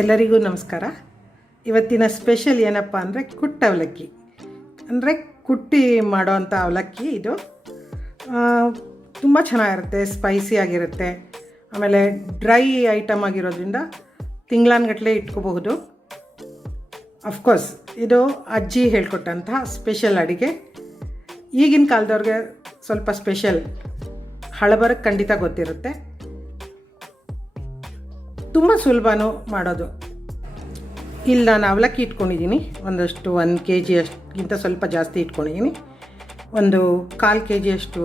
ಎಲ್ಲರಿಗೂ ನಮಸ್ಕಾರ. ಇವತ್ತಿನ ಸ್ಪೆಷಲ್ ಏನಪ್ಪ ಅಂದರೆ ಕುಟ್ಟ ಅವಲಕ್ಕಿ. ಅಂದರೆ ಕುಟ್ಟಿ ಮಾಡೋ ಅಂಥ ಅವಲಕ್ಕಿ ಇದು. ತುಂಬ ಚೆನ್ನಾಗಿರುತ್ತೆ, ಸ್ಪೈಸಿಯಾಗಿರುತ್ತೆ. ಆಮೇಲೆ ಡ್ರೈ ಐಟಮ್ ಆಗಿರೋದ್ರಿಂದ ತಿಂಗಳಾನ್ಗಟ್ಟಲೆ ಇಟ್ಕೋಬಹುದು. ಅಫ್ಕೋರ್ಸ್ ಇದು ಅಜ್ಜಿ ಹೇಳ್ಕೊಟ್ಟಂತಹ ಸ್ಪೆಷಲ್ ಅಡುಗೆ. ಈಗಿನ ಕಾಲದವ್ರಿಗೆ ಸ್ವಲ್ಪ ಸ್ಪೆಷಲ್, ಹಳಬರಕ್ಕೆ ಖಂಡಿತ ಗೊತ್ತಿರುತ್ತೆ. ತುಂಬ ಸುಲಭನೂ ಮಾಡೋದು. ಇಲ್ಲಿ ನಾನು ಅವಲಕ್ಕಿ ಇಟ್ಕೊಂಡಿದ್ದೀನಿ, ಒಂದಷ್ಟು 1 kg ಅಷ್ಟಿಗಿಂತ ಸ್ವಲ್ಪ ಜಾಸ್ತಿ ಇಟ್ಕೊಂಡಿದ್ದೀನಿ. ಒಂದು 1/4 kg ಅಷ್ಟು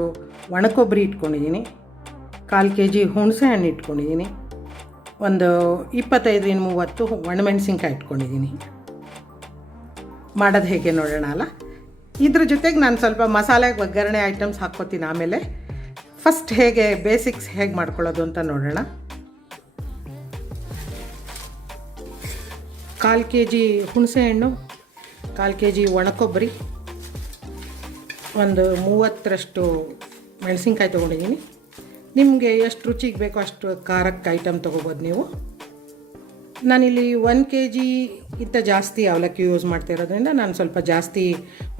ಒಣಕೊಬ್ಬರಿ ಇಟ್ಕೊಂಡಿದ್ದೀನಿ, 1/4 kg ಹುಣಸೆ ಹಣ್ಣು ಇಟ್ಕೊಂಡಿದ್ದೀನಿ, ಒಂದು 25-30 ಒಣಮೆಣಸಿನ್ಕಾಯಿ ಇಟ್ಕೊಂಡಿದ್ದೀನಿ. ಮಾಡೋದು ಹೇಗೆ ನೋಡೋಣ ಅಲ್ಲ. ಇದ್ರ ಜೊತೆಗೆ ನಾನು ಸ್ವಲ್ಪ ಮಸಾಲೆ ಒಗ್ಗರಣೆ ಐಟಮ್ಸ್ ಹಾಕ್ಕೋತೀನಿ. ಆಮೇಲೆ ಫಸ್ಟ್ ಹೇಗೆ ಬೇಸಿಕ್ಸ್ ಹೇಗೆ ಮಾಡ್ಕೊಳ್ಳೋದು ಅಂತ ನೋಡೋಣ. 1/4 kg ಹುಣಸೆ ಹಣ್ಣು, 1/4 kg ಒಣಕೊಬ್ಬರಿ, ಒಂದು 30ರಷ್ಟು ಮೆಣಸಿನ್ಕಾಯಿ ತೊಗೊಂಡಿದ್ದೀನಿ. ನಿಮಗೆ ಎಷ್ಟು ರುಚಿಗೆ ಬೇಕೋ ಅಷ್ಟು ಖಾರಕ್ಕೆ ಐಟಮ್ ತೊಗೋಬೋದು ನೀವು. ನಾನಿಲ್ಲಿ 1 kg ಗಿಂತ ಜಾಸ್ತಿ ಅವಲಕ್ಕಿ ಯೂಸ್ ಮಾಡ್ತಾ ಇರೋದ್ರಿಂದ ನಾನು ಸ್ವಲ್ಪ ಜಾಸ್ತಿ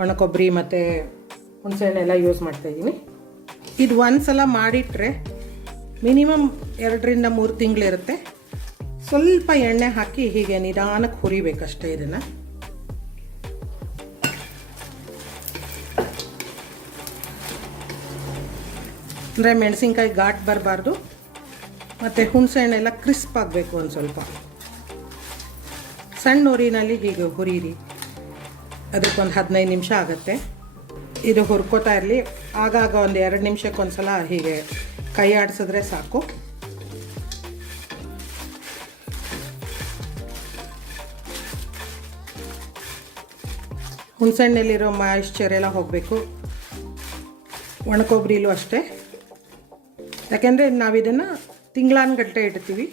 ಒಣಕೊಬ್ಬರಿ ಮತ್ತು ಹುಣಸೆ ಹಣ್ಣೆಲ್ಲ ಯೂಸ್ ಮಾಡ್ತಾಯಿದ್ದೀನಿ. ಇದು ಒಂದು ಸಲ ಮಾಡಿಟ್ರೆ ಮಿನಿಮಮ್ 2-3 ತಿಂಗಳಿರುತ್ತೆ. ಸ್ವಲ್ಪ ಎಣ್ಣೆ ಹಾಕಿ ಹೀಗೆ ನಿಧಾನಕ್ಕೆ ಹುರಿಬೇಕಷ್ಟೇ ಇದನ್ನು. ಅಂದರೆ ಮೆಣಸಿನ್ಕಾಯಿ ಘಾಟ್ ಬರಬಾರ್ದು ಮತ್ತು ಹುಣಸೆ ಹಣ್ಣೆಲ್ಲ ಕ್ರಿಸ್ಪ್ ಆಗಬೇಕು. ಒಂದು ಸ್ವಲ್ಪ ಸಣ್ಣ ಉರಿನಲ್ಲಿ ಹೀಗೆ ಹುರಿಯಿರಿ. ಅದಕ್ಕೊಂದು 15 ನಿಮಿಷ ಆಗುತ್ತೆ. ಇದು ಹುರ್ಕೋತಾ ಇರಲಿ. ಆಗಾಗ ಒಂದು 2 ನಿಮಿಷಕ್ಕೊಂದು ಸಲ ಹೀಗೆ ಕೈ ಆಡಿಸಿದ್ರೆ ಸಾಕು. ಹುಣಸೆಹಣ್ಣಲ್ಲಿರೋ ಮಾಯಿಶ್ಚರ್ ಎಲ್ಲ ಹೋಗಬೇಕು. ಒಣಕೊಬ್ಬರಿಲೂ ಅಷ್ಟೇ, ಯಾಕೆಂದರೆ ನಾವಿದನ್ನು ತಿಂಗಳಾನ್ಗಟ್ಟಲೆ ಇಡ್ತೀವಿ.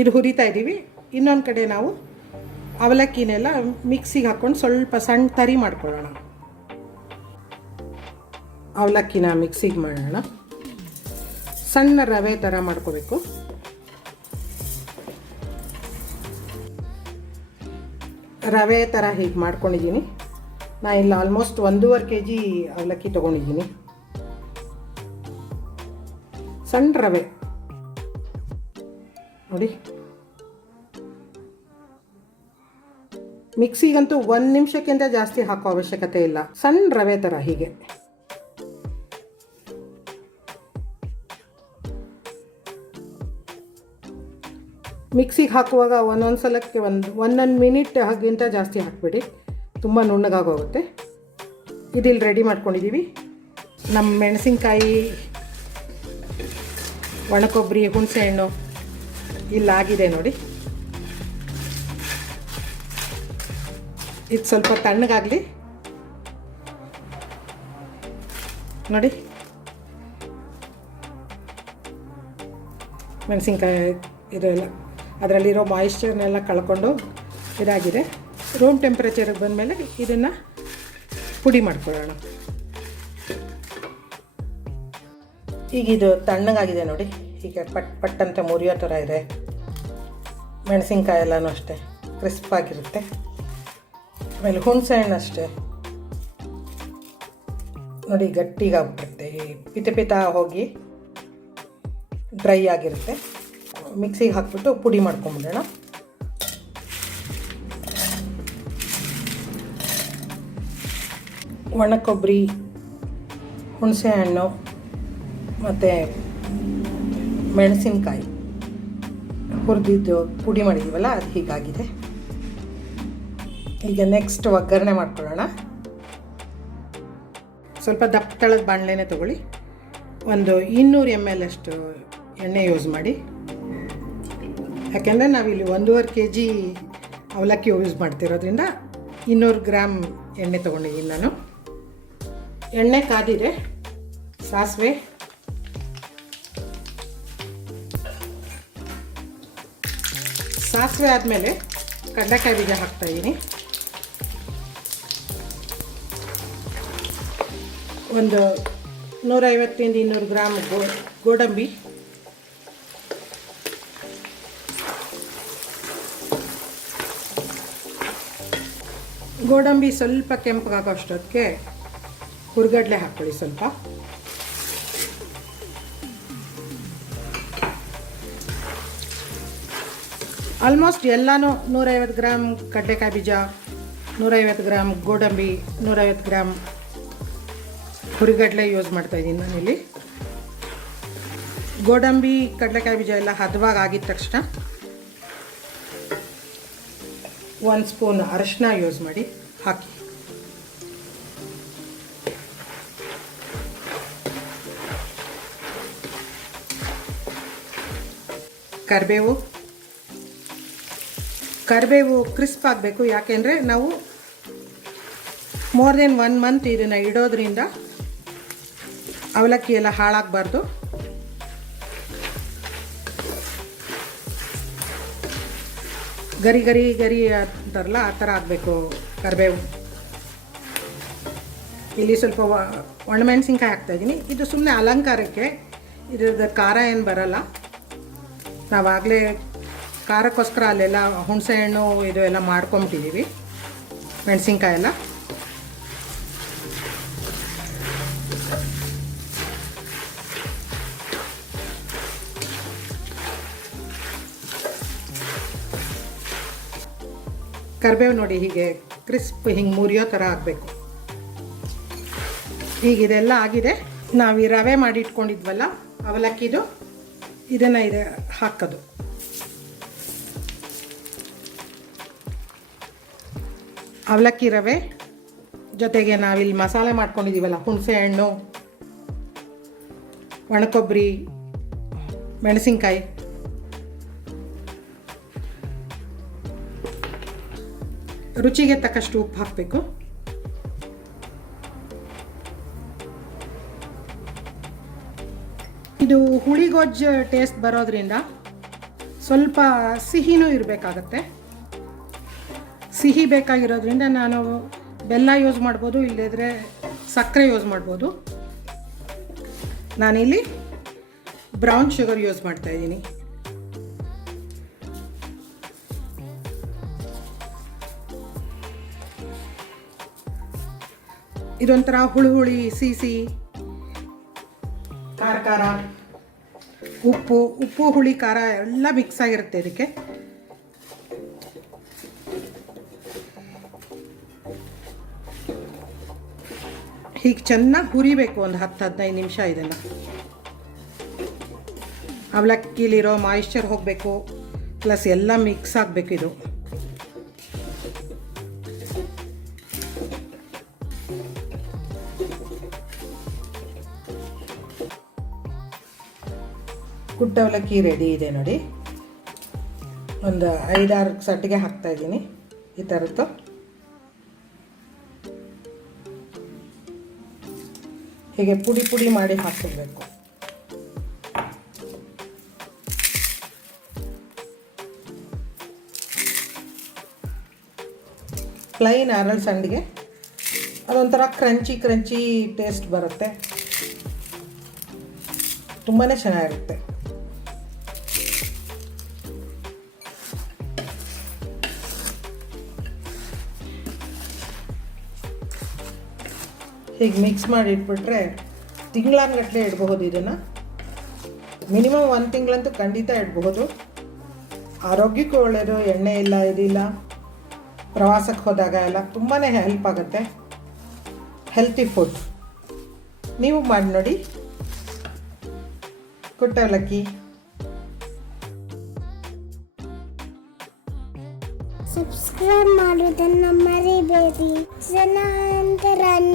ಇದು ಹುರಿತಾ ಇದ್ದೀವಿ. ಇನ್ನೊಂದು ಕಡೆ ನಾವು ಅವಲಕ್ಕಿನೆಲ್ಲ ಮಿಕ್ಸಿಗೆ ಹಾಕ್ಕೊಂಡು ಸ್ವಲ್ಪ ಸಣ್ಣ ತರಿ ಮಾಡ್ಕೊಳ್ಳೋಣ. ಅವಲಕ್ಕಿನ ಮಿಕ್ಸಿಗೆ ಮಾಡೋಣ. ಸಣ್ಣ ರವೆ ಥರ ಮಾಡ್ಕೋಬೇಕು. ರವೆ ಥರ ಹೀಗೆ ಮಾಡ್ಕೊಂಡಿದ್ದೀನಿ. ನಾನು ಇಲ್ಲಿ ಆಲ್ಮೋಸ್ಟ್ 1.5 kg ಅವಲಕ್ಕಿ ತೊಗೊಂಡಿದ್ದೀನಿ. ಸಣ್ಣ ರವೆ ನೋಡಿ. ಮಿಕ್ಸಿಗಂತೂ 1 ನಿಮಿಷಕ್ಕಿಂತ ಜಾಸ್ತಿ ಹಾಕೋ ಅವಶ್ಯಕತೆ ಇಲ್ಲ. ಸಣ್ಣ ರವೆ ಥರ ಹೀಗೆ ಮಿಕ್ಸಿಗೆ ಹಾಕುವಾಗ ಒಂದೊಂದು ಸಲಕ್ಕೆ ಒಂದೊಂದು ಮಿನಿಟ್ ಹಾಗಿಂತ ಜಾಸ್ತಿ ಹಾಕಿಬಿಡಿ, ತುಂಬ ನುಣ್ಣಗಾಗೋಗುತ್ತೆ. ಇದಿಲ್ಲಿ ರೆಡಿ ಮಾಡ್ಕೊಂಡಿದ್ದೀವಿ. ನಮ್ಮ ಮೆಣಸಿನ್ಕಾಯಿ, ಒಣಕೊಬ್ಬರಿ, ಹುಣಸೆ ಹಣ್ಣು ಇಲ್ಲಾಗಿದೆ ನೋಡಿ. ಇದು ಸ್ವಲ್ಪ ತಣ್ಣಗಾಗಲಿ ನೋಡಿ. ಮೆಣಸಿನ್ಕಾಯಿ ಇದೆಲ್ಲ ಅದರಲ್ಲಿರೋ ಮಾಯಿಶ್ಚರ್ನೆಲ್ಲ ಕಳ್ಕೊಂಡು ಇದಾಗಿದೆ. ರೂಮ್ ಟೆಂಪ್ರೇಚರಿಗೆ ಬಂದಮೇಲೆ ಇದನ್ನು ಪುಡಿ ಮಾಡ್ಕೊಳ್ಳೋಣ. ಈಗ ಇದು ತಣ್ಣಗಾಗಿದೆ ನೋಡಿ. ಹೀಗೆ ಪಟ್ ಅಂತ ಮುರಿಯೋ ಥರ ಇದೆ. ಮೆಣಸಿನ್ಕಾಯಿ ಎಲ್ಲನೂ ಅಷ್ಟೇ ಕ್ರಿಸ್ಪಾಗಿರುತ್ತೆ. ಆಮೇಲೆ ಹುಣಸೆ ಹಣ್ಣು ಅಷ್ಟೇ ನೋಡಿ, ಗಟ್ಟಿಗಾಗ್ಬಿಟ್ಟಿರುತ್ತೆ. ಪಿತ ಹೋಗಿ ಡ್ರೈ ಆಗಿರುತ್ತೆ. ಮಿಕ್ಸಿಗೆ ಹಾಕ್ಬಿಟ್ಟು ಪುಡಿ ಮಾಡ್ಕೊಂಬಿಡೋಣ. ಒಣಕೊಬ್ಬರಿ, ಹುಣಸೆ ಹಣ್ಣು ಮತ್ತು ಮೆಣಸಿನ್ಕಾಯಿ ಹುರಿದಿದ್ದು ಪುಡಿ ಮಾಡಿದ್ದೀವಲ್ಲ, ಅದು ಹೀಗಾಗಿದೆ. ಈಗ ನೆಕ್ಸ್ಟ್ ಒಗ್ಗರಣೆ ಮಾಡ್ಕೊಳ್ಳೋಣ. ಸ್ವಲ್ಪ ದಪ್ಪ ತಳದ ಬಾಣಲೆನೇ ತೊಗೊಳ್ಳಿ. ಒಂದು 200 ml ಅಷ್ಟು ಎಣ್ಣೆ ಯೂಸ್ ಮಾಡಿ. ಯಾಕೆಂದರೆ ನಾವಿಲ್ಲಿ 1.5 kg ಅವಲಕ್ಕಿ ಯೂಸ್ ಮಾಡ್ತಿರೋದ್ರಿಂದ 200 ಗ್ರಾಮ್ ಎಣ್ಣೆ ತೊಗೊಂಡಿದ್ದೀನಿ ನಾನು. ಎಣ್ಣೆ ಕಾದಿದೆ. ಸಾಸಿವೆ, ಆದಮೇಲೆ ಕಡಲೆಕಾಯಿ ಬೀಜ ಹಾಕ್ತಾಯಿದ್ದೀನಿ. ಒಂದು 150-200 ಗ್ರಾಮ್ ಗೋಡಂಬಿ, ಗೋಡಂಬಿ ಸ್ವಲ್ಪ ಕೆಂಪಗಾಗೋ ಅಷ್ಟೊತ್ತಿಗೆ ಹುರ್ಗಡ್ಲೆ ಹಾಕ್ಕೊಳ್ಳಿ ಸ್ವಲ್ಪ. ಆಲ್ಮೋಸ್ಟ್ ಎಲ್ಲನೂ 150 ಗ್ರಾಮ್ ಕಡಲೆಕಾಯಿ ಬೀಜ, 150 ಗ್ರಾಮ್ ಗೋಡಂಬಿ, 150 ಗ್ರಾಮ್ ಹುರಿಗಡಲೆ ಯೂಸ್ ಮಾಡ್ತಾಯಿದ್ದೀನಿ ನಾನಿಲ್ಲಿ. ಗೋಡಂಬಿ ಕಡಲೆಕಾಯಿ ಬೀಜ ಎಲ್ಲ ಹದವಾಗಿ ಆಗಿದ ತಕ್ಷಣ 1 ಸ್ಪೂನ್ ಅರಿಶಿನ ಯೂಸ್ ಮಾಡಿ ಹಾಕಿ. ಕರಿಬೇವು ಕ್ರಿಸ್ಪ್ ಆಗಬೇಕು, ಯಾಕೆಂದರೆ ನಾವು ಮೋರ್ ದೆನ್ 1 ಮಂತ್ ಇದನ್ನು ಇಡೋದ್ರಿಂದ ಅವಲಕ್ಕಿ ಎಲ್ಲ ಹಾಳಾಗಬಾರ್ದು. ಗರಿ ಗರಿ ಗರಿ ಅಂತಾರಲ್ಲ ಆ ಥರ ಆಗಬೇಕು ಕರಿಬೇವು. ಇಲ್ಲಿ ಸ್ವಲ್ಪ ಒಣಮೆಣಸಿನ್ಕಾಯಿ ಹಾಕ್ತಾಯಿದ್ದೀನಿ. ಇದು ಸುಮ್ಮನೆ ಅಲಂಕಾರಕ್ಕೆ, ಇದ್ರದ್ದು ಖಾರ ಏನು ಬರಲ್ಲ. ನಾವಾಗಲೇ ಖಾರಕ್ಕೋಸ್ಕರ ಅಲ್ಲೆಲ್ಲ ಹುಣಸೆಹಣ್ಣು ಇದು ಎಲ್ಲ ಮಾಡ್ಕೊಂಬಿಟ್ಟಿದ್ದೀವಿ, ಮೆಣಸಿನ್ಕಾಯಿ ಎಲ್ಲ. ಕರಿಬೇವು ನೋಡಿ ಹೀಗೆ ಕ್ರಿಸ್ಪ್ ಹಿಂಗೆ ಮುರಿಯೋ ಥರ ಆಗಬೇಕು. ಈಗ ಇದೆಲ್ಲ ಆಗಿದೆ. ನಾವು ಈ ರವೆ ಮಾಡಿ ಇಟ್ಕೊಂಡಿದ್ವಲ್ಲ ಅವಲಕ್ಕಿದು, ಇದನ್ನು ಇದೆ ಹಾಕೋದು. ಅವಲಕ್ಕಿ ರವೆ ಜೊತೆಗೆ ನಾವಿಲ್ಲಿ ಮಸಾಲೆ ಮಾಡ್ಕೊಂಡಿದ್ದೀವಲ್ಲ, ಹುಣಸೆ ಹಣ್ಣು, ಒಣಕೊಬ್ಬರಿ, ಮೆಣಸಿನ್ಕಾಯಿ, ರುಚಿಗೆ ತಕ್ಕಷ್ಟು ಉಪ್ಪು ಹಾಕಬೇಕು. ಇದು ಹುಳಿಗೊಜ್ಜು ಟೇಸ್ಟ್ ಬರೋದ್ರಿಂದ ಸ್ವಲ್ಪ ಸಿಹಿನೂ ಇರಬೇಕಾಗತ್ತೆ. ಸಿಹಿ ಬೇಕಾಗಿರೋದ್ರಿಂದ ನಾನು ಬೆಲ್ಲ ಯೂಸ್ ಮಾಡ್ಬೋದು, ಇಲ್ಲದಿದ್ದರೆ ಸಕ್ಕರೆ ಯೂಸ್ ಮಾಡ್ಬೋದು. ನಾನಿಲ್ಲಿ ಬ್ರೌನ್ ಶುಗರ್ ಯೂಸ್ ಮಾಡ್ತಾಯಿದ್ದೀನಿ. ಇದೊಂಥರ ಹುಳಿ ಹುಳಿ, ಸಿಹಿ, ಖಾರ ಖಾರ, ಉಪ್ಪು ಹುಳಿ ಖಾರ ಎಲ್ಲ ಮಿಕ್ಸ್ ಆಗಿರುತ್ತೆ ಇದಕ್ಕೆ. ಹೀಗೆ ಚೆನ್ನಾಗಿ ಹುರಿಬೇಕು ಒಂದು 10-15 ನಿಮಿಷ. ಇದನ್ನು ಅವಲಕ್ಕಿಲಿರೋ ಮಾಯಿಶ್ಚರ್ ಹೋಗಬೇಕು, ಪ್ಲಸ್ ಎಲ್ಲ ಮಿಕ್ಸ್ ಆಗಬೇಕು. ಇದು ಕುಟ್ಟ ಅವಲಕ್ಕಿ ರೆಡಿ ಇದೆ ನೋಡಿ. ಒಂದು 5-6 ಸಟ್ಟಿಗೆ ಹಾಕ್ತಾಯಿದ್ದೀನಿ ಈ ಥರದ್ದು. ಹೀಗೆ ಪುಡಿ ಪುಡಿ ಮಾಡಿ ಹಾಕ್ಕೊಳ್ಬೇಕು. ಪ್ಲೈನ್ ಅರಳು ಸಂಡಿಗೆ ಅದೊಂಥರ ಕ್ರಂಚಿ ಟೇಸ್ಟ್ ಬರುತ್ತೆ, ತುಂಬಾ ಚೆನ್ನಾಗಿರುತ್ತೆ. ಹೀಗೆ ಮಿಕ್ಸ್ ಮಾಡಿ ಇಟ್ಬಿಟ್ರೆ ತಿಂಗಳಾನ್ಗಟ್ಟಲೆ ಇಡಬಹುದು. ಇದನ್ನು ಮಿನಿಮಮ್ 1 ತಿಂಗಳಂತೂ ಖಂಡಿತ ಇಡಬಹುದು. ಆರೋಗ್ಯಕ್ಕೂ ಒಳ್ಳೆಯದು, ಎಣ್ಣೆ ಇಲ್ಲ, ಇದಿಲ್ಲ. ಪ್ರವಾಸಕ್ಕೆ ಹೋದಾಗ ಎಲ್ಲ ತುಂಬಾ ಹೆಲ್ಪ್ ಆಗುತ್ತೆ. ಹೆಲ್ತಿ ಫುಡ್ ನೀವು ಮಾಡಿ ನೋಡಿ. ಕುಟ್ಟ ಅವಲಕ್ಕಿ. ಸಬ್ಸ್ಕ್ರೈಬ್ ಮಾಡೋದನ್ನು ಮರಿಬೇಡಿ. ಜನಾಂತರನ್